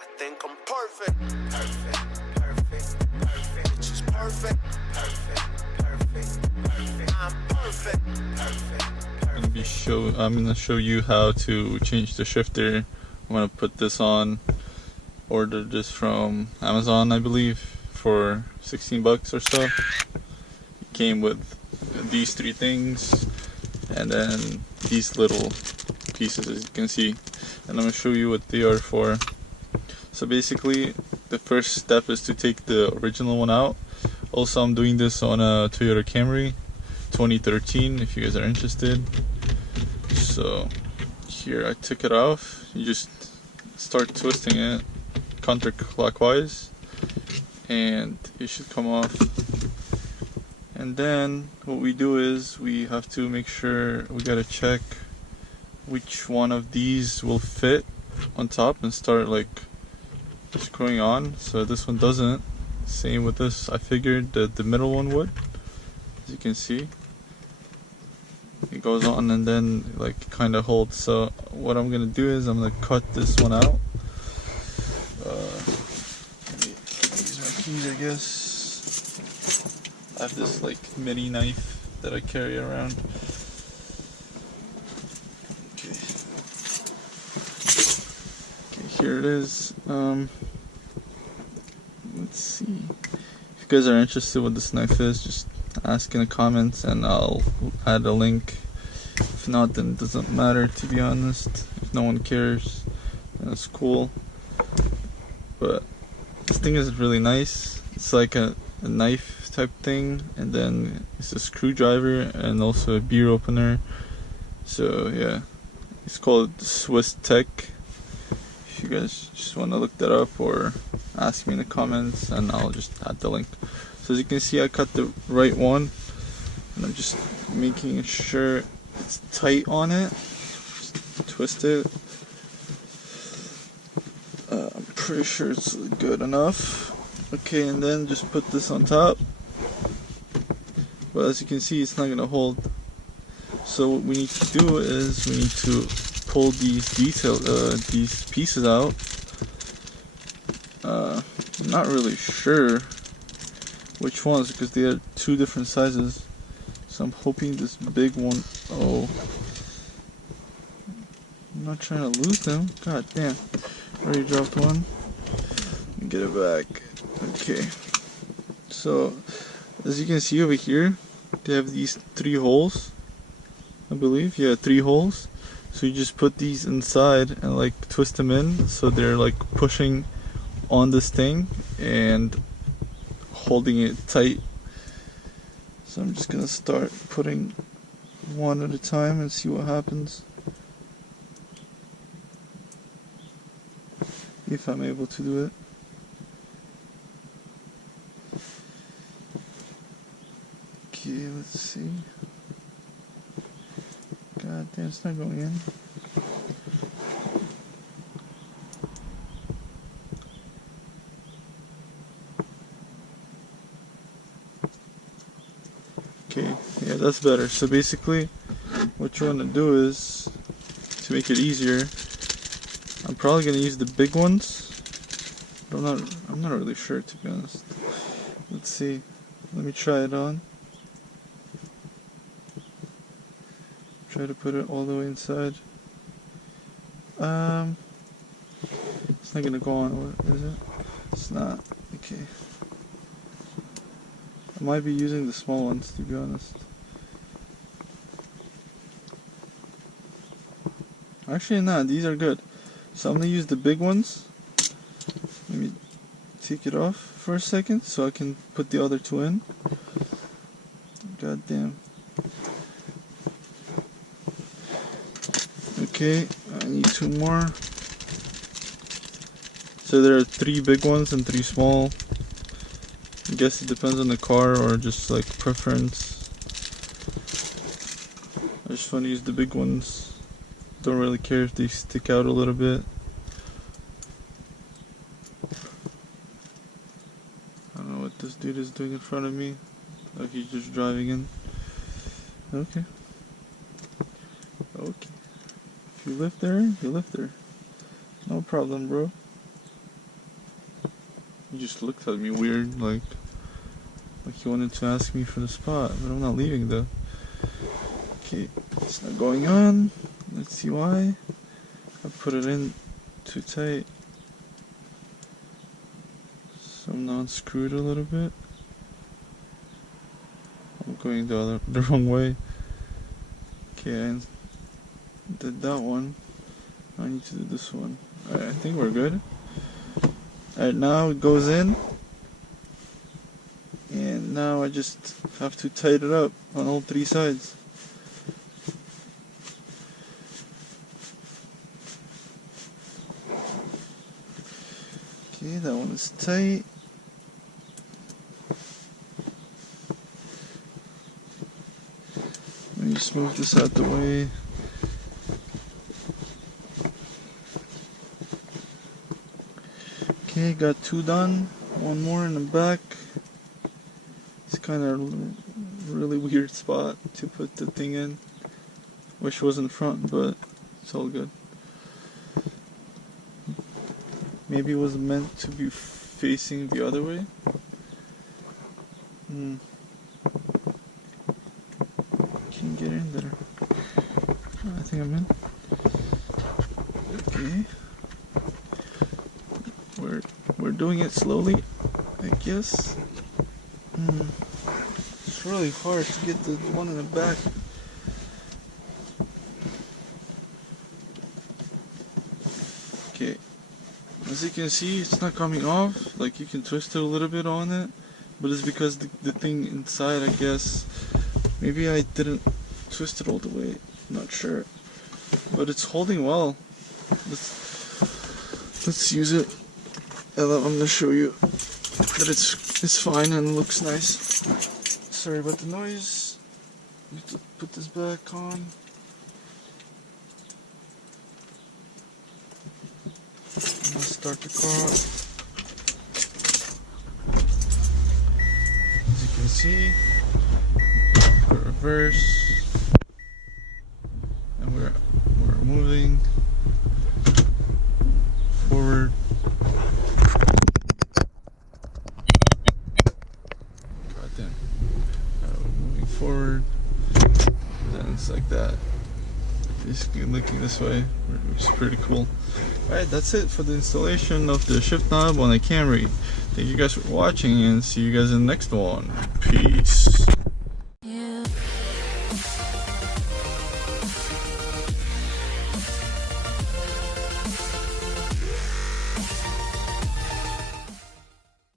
I think I'm perfect. Perfect, perfect, perfect. It's just perfect. Perfect, perfect, perfect. I'm perfect. Perfect. I'm gonna show you how to change the shifter. I'm gonna put this on. Ordered this from Amazon, I believe, for 16 bucks or so. It came with these three things and then these little pieces, as you can see, and I'm gonna show you what they are for. So basically, the first step is to take the original one out. Also, I'm doing this on a Toyota Camry 2013 if you guys are interested. So here, I took it off. You just start twisting it counterclockwise and it should come off. And then what we do is we have to make sure, we gotta check which one of these will fit on top and start like screwing on. So this one doesn't. Same with this. I figured that the middle one would. As you can see, it goes on and then like kind of holds. So what I'm gonna do is I'm gonna cut this one out. Use my keys, I guess. I have this like mini knife that I carry around. Okay, here it is. Let's see. If you guys are interested what this knife is, just ask in the comments and I'll add a link. If not, then it doesn't matter, to be honest. If no one cares, then it's cool. But this thing is really nice. It's like a knife type thing, and then it's a screwdriver and also a beer opener. So yeah, it's called Swiss Tech. If you guys just want to look that up or ask me in the comments and I'll just add the link. So as you can see, I cut the right one and I'm just making sure it's tight on it. Just twist it. I'm pretty sure it's good enough. Okay, and then just put this on top. But as you can see, it's not going to hold. So what we need to do is we need to pull these these pieces out. I'm not really sure which ones because they are two different sizes. So I'm hoping this big one. Oh, I'm not trying to lose them. God damn. Already dropped one. Get it back. Okay. So, as you can see over here, they have these three holes. I believe. Yeah, three holes. So you just put these inside and like twist them in so they're like pushing on this thing and holding it tight. So I'm just gonna start putting one at a time and see what happens. If I'm able to do it. Okay, let's see. God damn, it's not going in. Okay, yeah, that's better. So basically, what you want to do is, to make it easier, I'm probably gonna use the big ones. But I'm not really sure, to be honest. Let's see. Let me try it on. Try to put it all the way inside. It's not gonna go on, what is it? It's not. Okay. I might be using the small ones, to be honest. Actually, nah, these are good. So I'm gonna use the big ones. Let me take it off for a second so I can put the other two in. God damn. Okay, I need two more. So there are three big ones and three small. I guess it depends on the car or just like preference. I just want to use the big ones. Don't really care if they stick out a little bit. I don't know what this dude is doing in front of me. Like he's just driving in. Okay. Okay. If you live there, you live there. No problem, bro. He just looked at me weird, like he wanted to ask me for the spot, but I'm not leaving though. Okay, it's not going on. Let's see why. I put it in too tight. So I'm now unscrewed a little bit. I'm going the wrong way. Okay, I did that one. I need to do this one. Alright, I think we're good. Alright, now it goes in. And now I just have to tighten it up on all three sides. Okay, that one is tight. Let me just move this out the way. Okay, got two done. One more in the back. It's kind of a really weird spot to put the thing in. Wish it was in front, but it's all good. Maybe it was meant to be facing the other way. Can get in there. I think I'm in. Okay. We're doing it slowly, I guess. It's really hard to get the one in the back. Okay. As you can see, it's not coming off. Like, you can twist it a little bit on it, but it's because the thing inside, I guess, maybe I didn't twist it all the way. I'm not sure, but it's holding well. Let's use it. And I'm gonna show you that it's fine and looks nice. Sorry about the noise. Need to put this back on. Let's start the car. As you can see, the reverse, and we're moving forward. Goddamn. We're moving forward. Then it's like that. Basically looking this way, which is pretty cool. Alright, that's it for the installation of the shift knob on a Camry. Thank you guys for watching and see you guys in the next one. Peace.